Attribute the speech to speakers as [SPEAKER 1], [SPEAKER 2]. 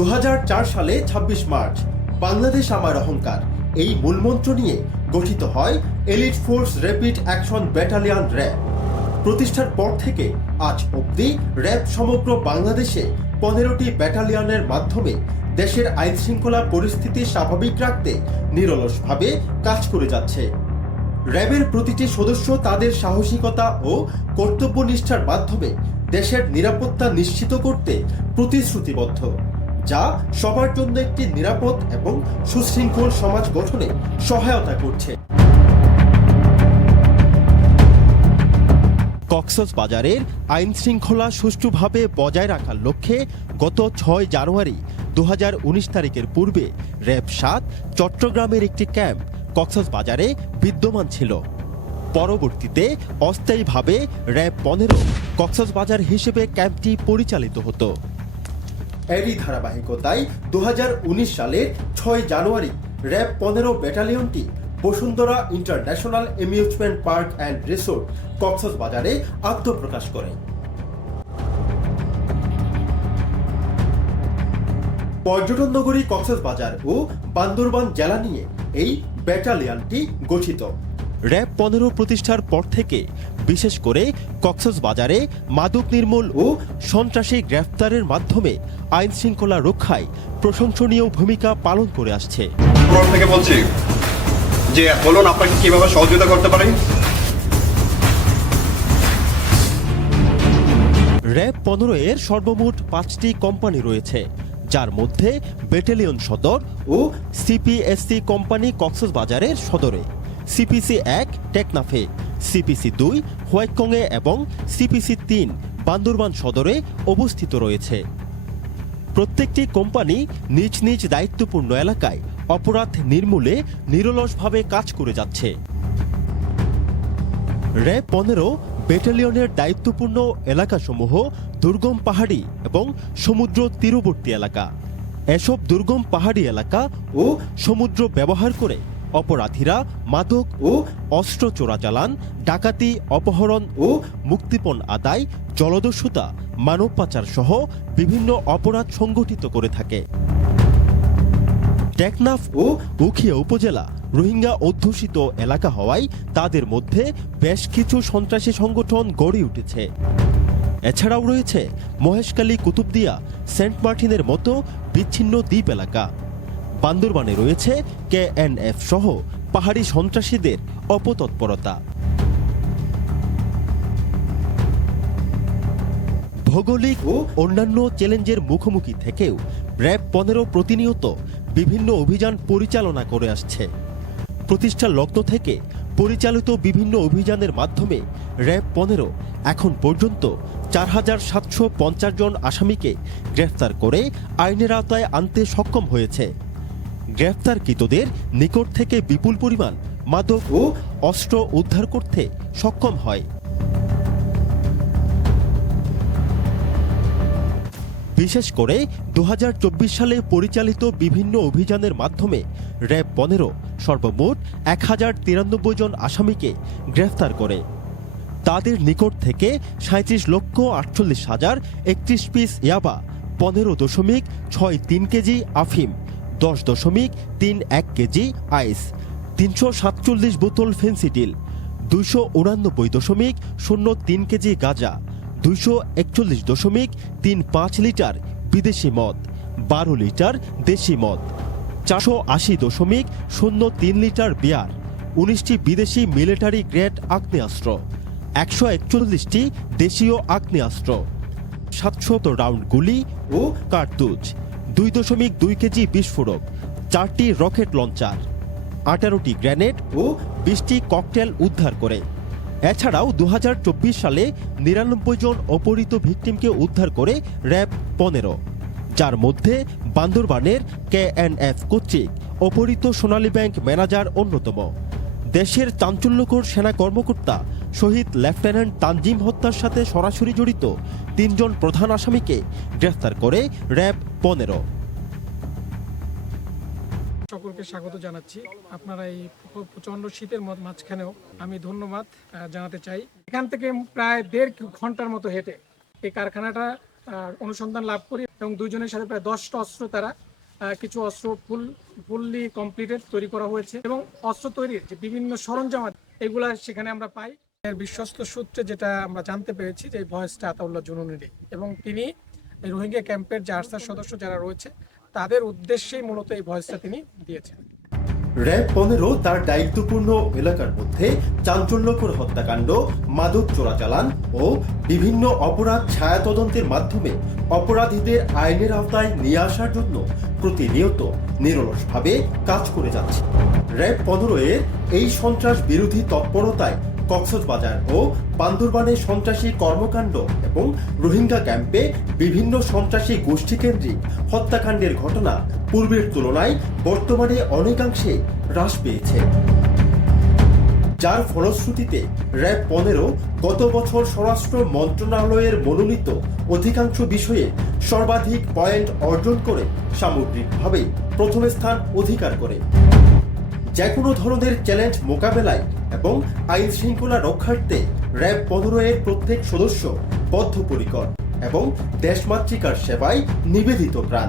[SPEAKER 1] দু হাজার চার সালে ২৬ মার্চ, বাংলাদেশ আমার অহংকার। এই মূলমন্ত্র নিয়ে গঠিত হয় elite force rapid action battalion RAB প্রতিষ্ঠার পর থেকে আজ অবধি র্যাব সমগ্র বাংলাদেশে পনেরোটি ব্যাটালিয়নের মাধ্যমে দেশের আইন শৃঙ্খলা পরিস্থিতি স্বাভাবিক রাখতে নিরলসভাবে কাজ করে যাচ্ছে। র্যাবের প্রতিটি সদস্য তাদের সাহসিকতা ও কর্তব্যনিষ্ঠার মাধ্যমে দেশের নিরাপত্তা নিশ্চিত করতে প্রতিশ্রুতিবদ্ধ। যা সবার জন্য একটি নিরাপদ এবং সুশৃঙ্খল সমাজ গঠনে সহায়তা করছে। কক্সবাজারের আইন শৃঙ্খলা সুষ্ঠুভাবে বজায় রাখার লক্ষ্যে গত ছয় জানুয়ারি দু হাজার উনিশ তারিখের পূর্বে র্যাব সাত, চট্টগ্রামের একটি ক্যাম্প কক্সবাজারে বিদ্যমান ছিল। পরবর্তীতে অস্থায়ীভাবে র্যাব পনেরো কক্সবাজার হিসেবে ক্যাম্পটি পরিচালিত হতো। এরই ধারাবাহিকতায় দু হাজার উনিশ সালের ছয় জানুয়ারি র্যাব পনেরো ব্যাটালিয়নটি Bashundhara international amusement park and resort কক্সবাজারে আত্মপ্রকাশ করে। পর্যটন নগরী কক্সবাজার ও বান্দরবান জেলা নিয়ে এই ব্যাটালিয়নটি গঠিত। র্যাব পনেরো প্রতিষ্ঠার পর থেকে বিশেষ করে কক্সবাজারে মাদক নির্মূল ও সন্ত্রাসী গ্রেফতারের মাধ্যমে আইন শৃঙ্খলা রক্ষায় প্রশংসনীয় ভূমিকা পালন করে আসছে।
[SPEAKER 2] থেকে বলছি যে বলুন আপনাকে কীভাবে সহযোগিতা করতে পারি?
[SPEAKER 1] র্যাব পনেরো এর সর্বমোট পাঁচটি কোম্পানি রয়েছে যার মধ্যে ব্যাটালিয়ন সদর ও সিপিএসসি কোম্পানি কক্সবাজারের সদরে। সিপিসি এক, টেকনাফে। সিপিসি দুই হোয়াইটকংয়ে এবং সিপিসি তিন, বান্দরবান সদরে অবস্থিত রয়েছে। প্রত্যেকটি কোম্পানি নিজ নিজ দায়িত্বপূর্ণ এলাকায় অপরাধ নির্মূলে নিরলসভাবে কাজ করে যাচ্ছে। র্যাব পনেরো ব্যাটালিয়নের দায়িত্বপূর্ণ এলাকাসমূহ দুর্গম পাহাড়ি এবং সমুদ্র তীরবর্তী এলাকা। এসব দুর্গম পাহাড়ি এলাকা ও সমুদ্র ব্যবহার করে অপরাধীরা মাদক ও অস্ত্র চোরাচালান, ডাকাতি, অপহরণ ও মুক্তিপণ আদায়, জলদস্যুতা মানব পাচার সহ বিভিন্ন অপরাধ সংগঠিত করে থাকে। টেকনাফ ও উখিয়া উপজেলা রোহিঙ্গা অধ্যুষিত এলাকা হওয়ায় তাদের মধ্যে বেশ কিছু সন্ত্রাসী সংগঠন গড়ে উঠেছে। এছাড়াও রয়েছে মহেশখালী, কুতুবদিয়া, সেন্ট মার্টিনের মতো বিচ্ছিন্ন দ্বীপ এলাকা। বান্দরবানে রয়েছে কেএনএফ সহ পাহাড়ি সন্ত্রাসীদের অপতৎপরতা। ভৌগোলিক ও অন্যান্য চ্যালেঞ্জের মুখোমুখি থেকেও র্যাব পনেরো প্রতিনিয়ত বিভিন্ন অভিযান পরিচালনা করে আসছে। প্রতিষ্ঠা লগ্ন থেকে পরিচালিত বিভিন্ন অভিযানের মাধ্যমে র্যাব পনেরো এখন পর্যন্ত চার হাজার সাতশো পঞ্চাশ জন আসামিকে গ্রেফতার করে আইনের আওতায় আনতে সক্ষম হয়েছে। গ্রেফতারকৃতদের নিকট থেকে বিপুল পরিমাণ মাদক ও অস্ত্র উদ্ধার করতে সক্ষম হয়। বিশেষ করে দু হাজার চব্বিশ সালে পরিচালিত বিভিন্ন অভিযানের মাধ্যমে র্যাব পনেরো সর্বমোট এক হাজার তিরানব্বই জন আসামিকে গ্রেফতার করে। তাদের নিকট থেকে সাঁত্রিশ লক্ষ আটচল্লিশ হাজার একত্রিশ পিস ইয়াবা পনেরো দশমিক ছয় তিন কেজি আফিম দশ দশমিক তিন এক কেজি আইস, তিনশো সাতচল্লিশ বোতল ফেন্সিডিল, দুইশো উনানব্বই দশমিক শূন্য তিন কেজি গাঁজা, দুইশো একচল্লিশ দশমিক তিন পাঁচ লিটার বিদেশি মদ, বারো লিটার দেশি মদ, চারশো আশি দশমিক শূন্য তিন লিটার বিয়ার, উনিশটি বিদেশি মিলিটারি গ্রেড আগ্নেয়াস্ত্র, একশো একচল্লিশটি দেশীয় আগ্নেয়াস্ত্র, সাতশত রাউন্ড গুলি ও কার্তুজ। দুই দশমিক দুই কেজি বিস্ফোরক, চারটি রকেট লঞ্চার, আঠারোটি গ্রেনেড ও বিশটি ককটেল উদ্ধার করে। এছাড়াও দু হাজার চব্বিশ সালে নিরানব্বই জন অপহৃত ভিকটিমকে উদ্ধার করে র্যাব পনেরো, যার মধ্যে বান্দরবানের কে এন এফ কর্তৃক অপহৃত সোনালী ব্যাংক ম্যানেজার অন্যতম। দেশের চাঞ্চল্যকর সেনা কর্মকর্তা শহীদ লেফটেন্যান্ট তানজিম হত্যার সাথে সরাসরি জড়িত তিনজন প্রধান আসামিকে গ্রেফতার করে র্যাব পনেরো।
[SPEAKER 3] সকলকে স্বাগত জানাচ্ছি। আপনারা এই প্র- প্রচণ্ড শীতের মাঝখানেও আমি ধন্যবাদ জানাতে চাই। এখান থেকে প্রায় দেড় ঘণ্টার মতো হেঁটে এই কারখানাটা অনুসন্ধান লাভ করি এবং দুজনের সাথে প্রায় দশটা অস্ত্র তারা কিছু অস্ত্র ফুল, ফুললি কমপ্লিটেড তৈরি করা হয়েছে এবং অস্ত্র তৈরির যে বিভিন্ন সরঞ্জাম এগুলা সেখানে আমরা পাই। বিশ্বস্ত সূত্রে যেটা আমরা জানতে পেরেছি যে ভয়েসটা আতাউল্লাহ জুনুনেরই এবং তিনি এই রোহিঙ্গা ক্যাম্পের যে আর্সার সদস্য যারা রয়েছে, তাদের উদ্দেশ্যেই মূলত এই ভয়েসটা তিনি দিয়েছেন।
[SPEAKER 1] র্যাব পনেরো তার দায়িত্বপূর্ণ এলাকার মধ্যে চাঞ্চল্যকর হত্যাকাণ্ড, মাদক চোরাচালান ও বিভিন্ন অপরাধ ছায়া তদন্তের মাধ্যমে অপরাধীদের আইনের আওতায় নিয়ে আসার জন্য প্রতিনিয়ত নিরলসভাবে কাজ করে যাচ্ছে। র্যাব পনেরো এর এই সন্ত্রাস বিরোধী তৎপরতায় কক্সবাজার ও বান্দরবানের সন্ত্রাসী কর্মকাণ্ড এবং রোহিঙ্গা ক্যাম্পে বিভিন্ন সন্ত্রাসী গোষ্ঠীকেন্দ্রিক হত্যাকাণ্ডের ঘটনা পূর্বের তুলনায় বর্তমানে অনেকাংশে হ্রাস পেয়েছে। যার ফলশ্রুতিতে র্যাব পনেরো গত বছর স্বরাষ্ট্র মন্ত্রণালয়ের মনোনীত অধিকাংশ বিষয়ে সর্বাধিক পয়েন্ট অর্জন করে সামগ্রিকভাবে প্রথম স্থান অধিকার করে। যে কোনো ধরনের চ্যালেঞ্জ মোকাবেলায় এবং আইন শৃঙ্খলা রক্ষার্থে র্যাব পনেরোয়ের প্রত্যেক সদস্য বদ্ধপরিকর এবং দেশমাতৃকার সেবায় নিবেদিত প্রাণ।